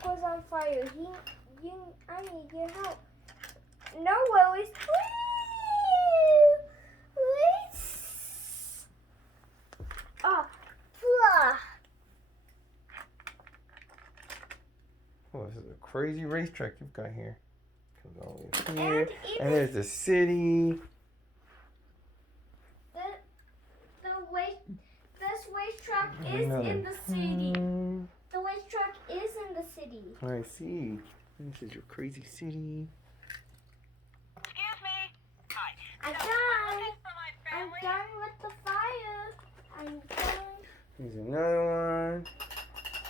truck was on fire. I need your help. No worries. Oh, this is a crazy racetrack you've got here. Comes all the way here, and there's the city. This racetrack is in the city. The racetrack is in the city. I see. This is your crazy city. Excuse me. Hi. I'm done with the fire. I'm done. Here's another one.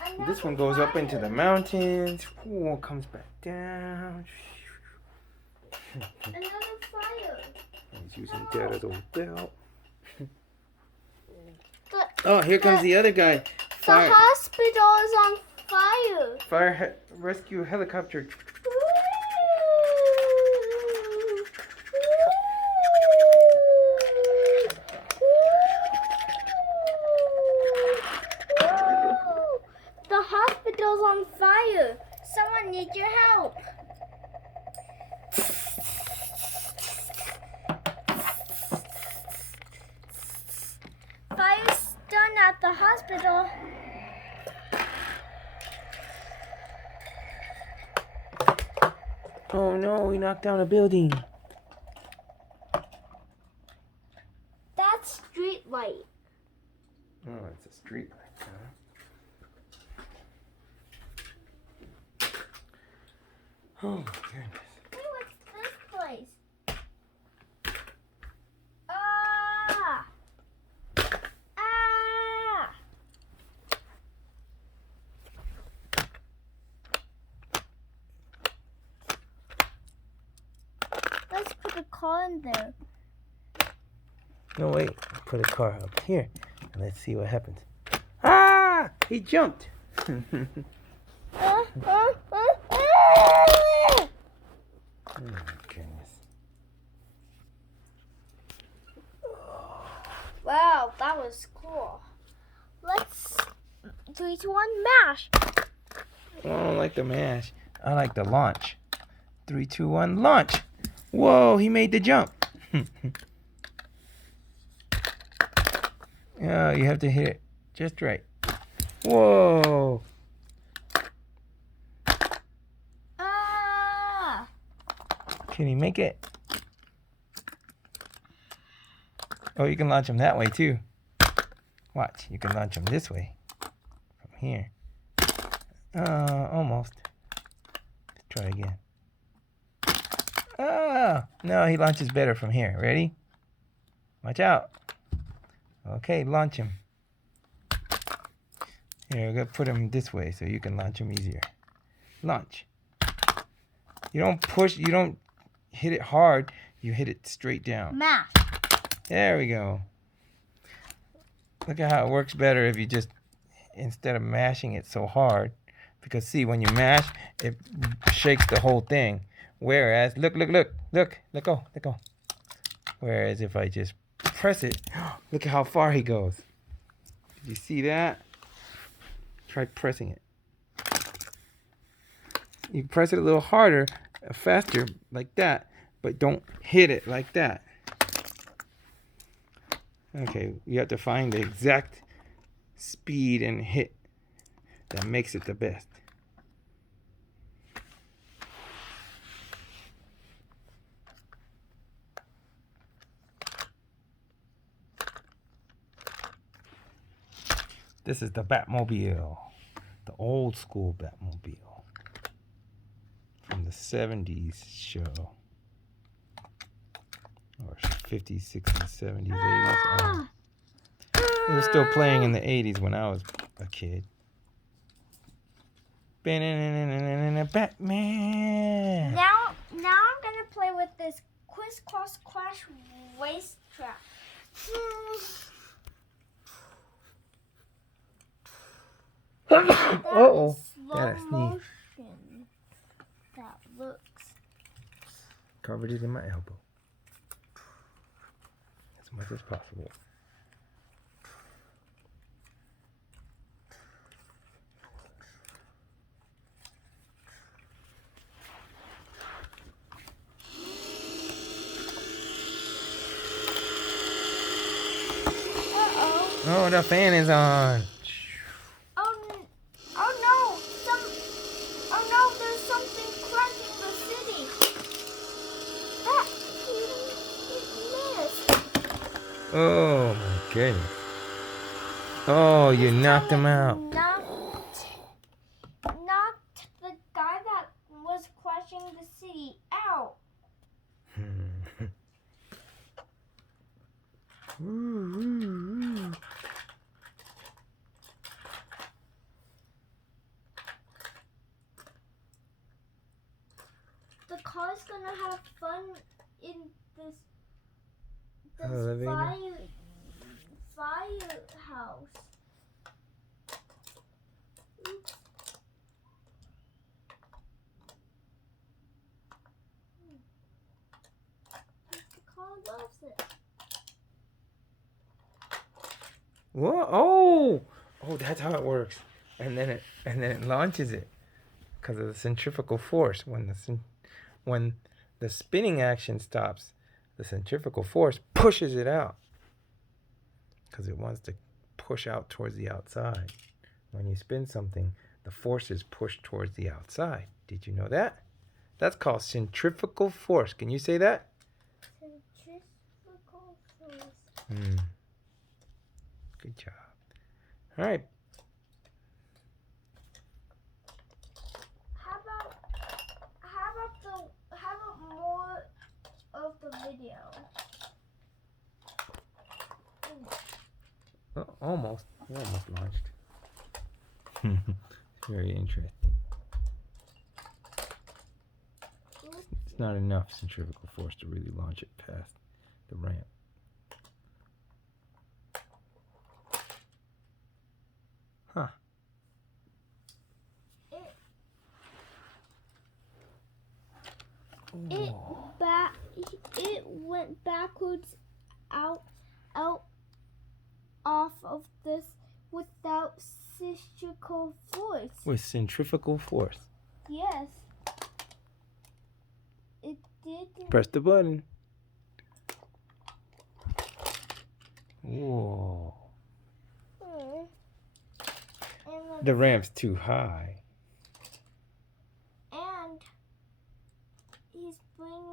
Another This one goes fire. up into the mountains. Ooh, comes back down. Another fire. He's using that as a belt. The, Oh, here comes the other guy. the hospital is on fire. Fire rescue helicopter. The hospital's on fire. Someone needs your help. Fire's done at the hospital. Oh no, we knocked down a building. That's street light. Oh, it's a street light, huh? Oh my goodness. Hey, what's this place? Ah! Ah! Let's put a car in there. No, wait. Put a car up here and let's see what happens. Ah! He jumped. Ah! Oh my goodness. Wow, that was cool. Let's 3, 2, 1, mash. I don't like the mash. I like the launch. 3, 2, 1, launch. Whoa, he made the jump. Oh, you have to hit it just right. Whoa. Ah! Can he make it? Oh, you can launch him that way too. Watch, you can launch him this way. From here. Almost. Let's try again. Oh, no, he launches better from here. Ready? Watch out. Okay, launch him. Here, we're going to put him this way so you can launch him easier. Launch. You don't push, you don't hit it hard, you hit it straight down. Mash. There we go. Look at how it works better if you just, instead of mashing it so hard. Because see, when you mash, it shakes the whole thing. Whereas, look, let go. Whereas if I just press it, look at how far he goes. Did you see that? Try pressing it. You press it a little harder, faster, like that, but don't hit it like that. Okay, you have to find the exact speed and hit that makes it the best. This is the Batmobile, the old school Batmobile from the 70s show. Or 50s, 60s, 70s, 80s. It was still playing in the 80s when I was a kid. Batman! Now I'm gonna play with this crisscross crash racetrack. Uh-oh. That is Slow neat. motion. That looks. Covered it in my elbow. As much as possible. Oh, the fan is on. Oh no! Oh no! There's something crashing the city. That it missed. Oh my goodness. Oh, you knocked him out. Knocked the guy that was crashing the city out. The car's gonna have fun in this Elevator? firehouse. Oops. The car loves it. What? Oh, that's how it works. And then it launches it because of the centrifugal force. When the spinning action stops, the centrifugal force pushes it out because it wants to push out towards the outside. When you spin something, the force is pushed towards the outside. Did you know that? That's called centrifugal force. Can you say that? Centrifugal force. Good job. All right. How about more of the video? Oh, almost. You almost launched. Very interesting. It's not enough centrifugal force to really launch it past the ramp. Huh. It went backwards out off of this without centrifugal force. With centrifugal force. Yes. It did. Press the button. Whoa. The ramp's too high. And he's bringing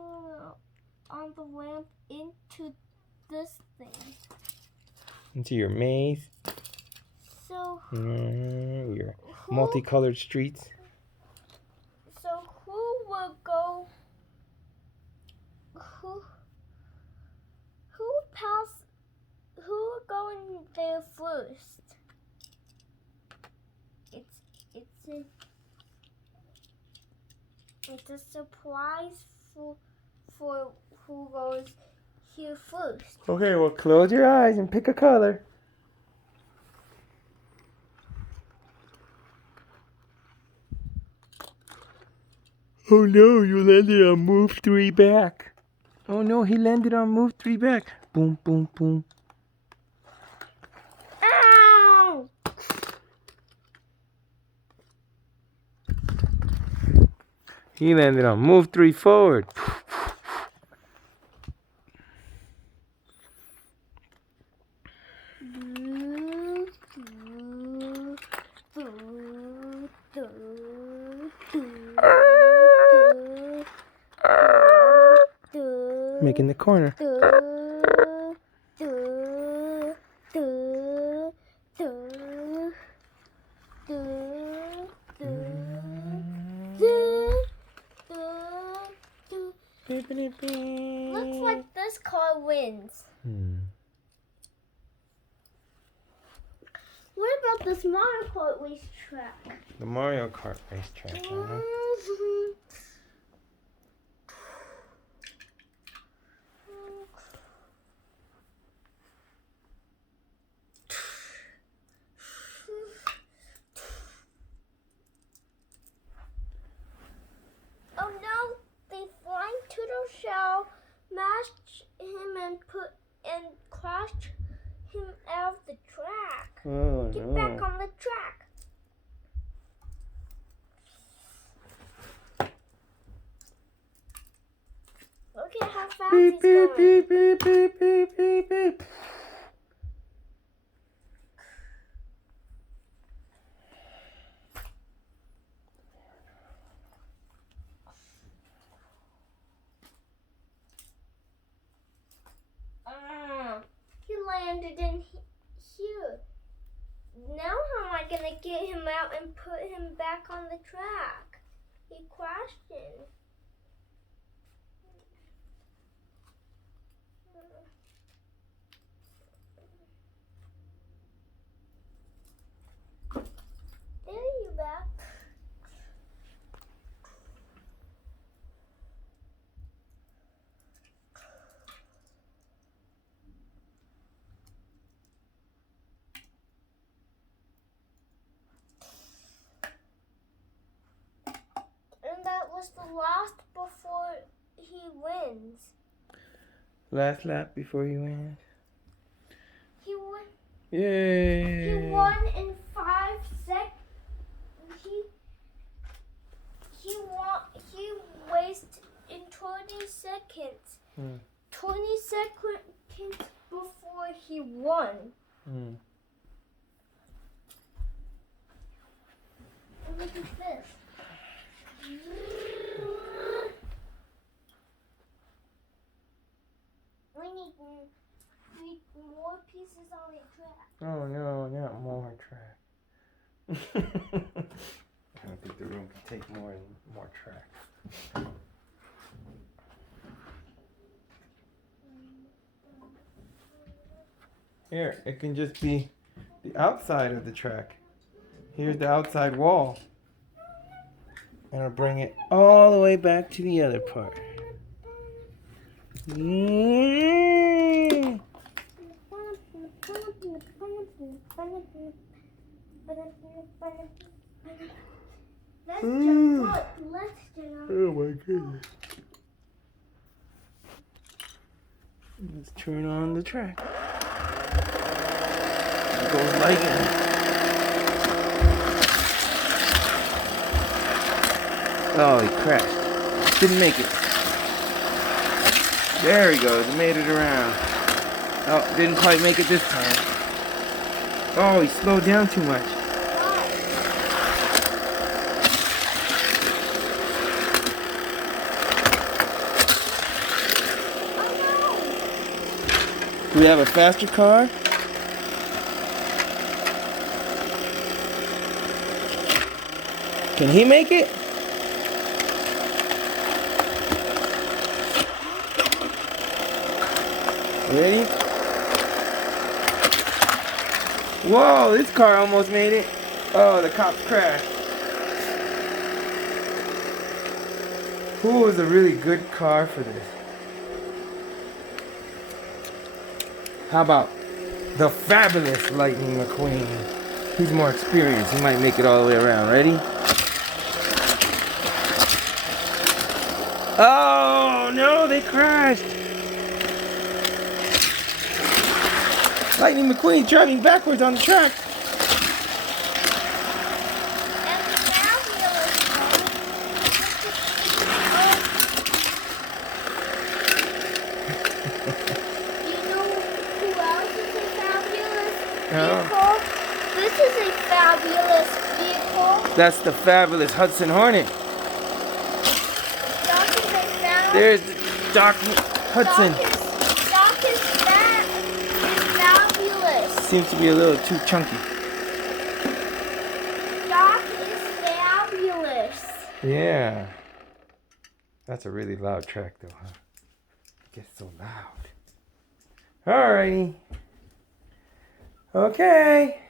on the ramp into this thing. Into your maze. So Your multicolored streets. So who will go? Who will go in there first? It's a surprise for who goes here first. Okay, well, close your eyes and pick a color. Oh no, you landed on move 3 back. Oh no, he landed on move 3 back. Boom, boom, boom. Ow! He landed on move 3 forward. Making the corner. Looks like this car wins. What about this Mario Kart racetrack? The Mario Kart racetrack. Oh no! The flying turtle shell mashed him and crashed him out of the track. Oh, Get no. back on the track. Look at how fast Beep, he's beep, going. beep, beep, beep, beep, beep, beep. to get him out and put him back on the track. He crashed in. There you back. And that was the last before he wins. Last lap before he wins. He won. Yay! He won in 5 seconds. He wasted in 20 seconds. 20 seconds before he won. Mm. And look at this. We need more pieces on the track. Oh no, not more track. I don't think the room can take more track. Here, it can just be the outside of the track. Here's the outside wall. And I'll bring it all the way back to the other part. Yeah. Let's jump. Oh my goodness. Let's turn on the track. It goes lightning. Oh, he crashed. Didn't make it. There he goes. He made it around. Oh, didn't quite make it this time. Oh, he slowed down too much. Do we have a faster car? Can he make it? Ready? Whoa, this car almost made it. Oh, the cops crashed. Who was a really good car for this? How about the fabulous Lightning McQueen? He's more experienced. He might make it all the way around. Ready? Oh, no, they crashed. Lightning McQueen's driving backwards on the track. Vehicle. This is a fabulous vehicle. That's the fabulous Hudson Hornet. Doc is a There's Doc Hudson. Doc is fabulous. Seems to be a little too chunky. Doc is fabulous. Yeah. That's a really loud track though, huh? It gets so loud. Alrighty. Okay.